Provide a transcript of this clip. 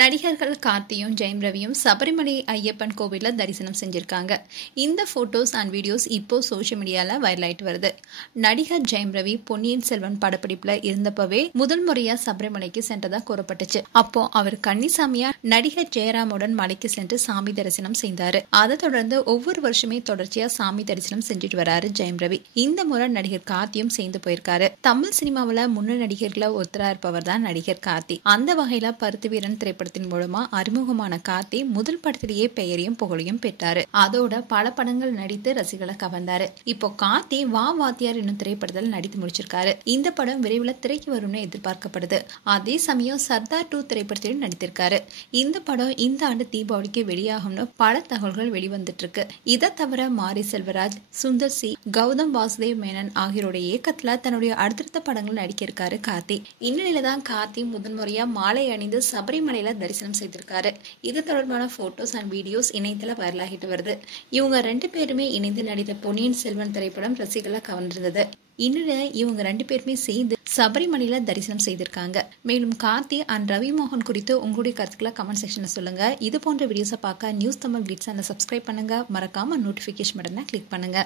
நடிகர்கள் கார்த்தியும் ஜெயம் ரவியும் சபரிமலை ஐயப்பன் கோவில்ல தரிசனம் செஞ்சிருக்காங்க. இந்த போட்டோஸ் அண்ட் வீடியோஸ் இப்போ சோஷியல் மீடியால வைரல் ஆயிட்டு வருது. நடிகர் ஜெயம் ரவி பொன்னியின் செல்வன் படப்பிடிப்புல இருந்தப்பவே முதல் முறையா சபரிமலைக்கு சென்றதா கூறப்பட்டுச்சு. அப்போ அவர் கன்னிசாமியா நடிகர் ஜெயராமுடன் மலைக்கு சென்று சாமி தரிசனம் செய்தாரு. அதை தொடர்ந்து ஒவ்வொரு வருஷமே தொடர்ச்சியா சாமி தரிசனம் செஞ்சுட்டு வராரு ஜெயம் ரவி. இந்த முறை நடிகர் கார்த்தியும் சேர்ந்து போயிருக்காரு. தமிழ் சினிமாவில முன்னணி நடிகர்கள ஒருத்தரா இருப்பவர் தான் நடிகர் கார்த்தி. அந்த வகையில பருத்தி வீரன் திரைப்படத்தின் மூலமா அறிமுகமான கார்த்தி முதல் படத்திலேயே பெயரையும் புகழையும் பெற்றாரு. அதோட பல படங்கள் நடித்து ரசிகர்களை கவர்ந்தாரு. இப்போ கார்த்தி வா வாத்தியார் என்னும் திரைப்படத்தில் நடித்து முடிச்சிருக்காரு. இந்த படம் விரைவில் திரைக்கு வரும்னு எதிர்பார்க்கப்படுது. அதே சமயம் சர்தார் 2 திரைப்படத்திலும் நடித்திருக்காரு. இந்த படம் இந்த ஆண்டு தீபாவளிக்கு வெளியாகும்னு பல தகவல்கள் வெளிவந்துட்டு இருக்கு. இதை தவிர மாரி செல்வராஜ், சுந்தர் சி, கௌதம் வாசுதேவ் மேனன் ஆகியோருடைய இயக்கத்துல தன்னுடைய அடுத்தடுத்த படங்கள் நடிக்க இருக்காரு கார்த்தி. இந்நிலையில தான் கார்த்தி முதன்முறையா மாலை அணிந்து சபரிமலையில தரிசனம் செய்திருக்காரு. இது தொடர்பான போட்டோஸ் அண்ட் வீடியோஸ் இணையத்துல வைரல் ஆகிட்டு வருது. இவங்க 2 பேருமே இணைந்து நடித்த பொன்னியின் செல்வன் திரைப்படம் ரசிகர்களை கவர்ந்திருந்தது. இந்நிலையில இவங்க 2 பேருமே சேர்ந்து சபரிமலையில தரிசனம் செய்திருக்காங்க. மேலும் கார்த்தி அண்ட் ரவி மோகன் குறித்து உங்களுடைய கருத்துக்களை கமெண்ட் செக்ஷன்ல சொல்லுங்க. இது போன்ற வீடியோஸை பார்க்க நியூஸ் தமிழ் கிளிட்ஸ் சேனலை சப்ஸ்கிரைப் பண்ணுங்க. மறக்காம நோட்டிபிகேஷன் பட்டனை கிளிக் பண்ணுங்க.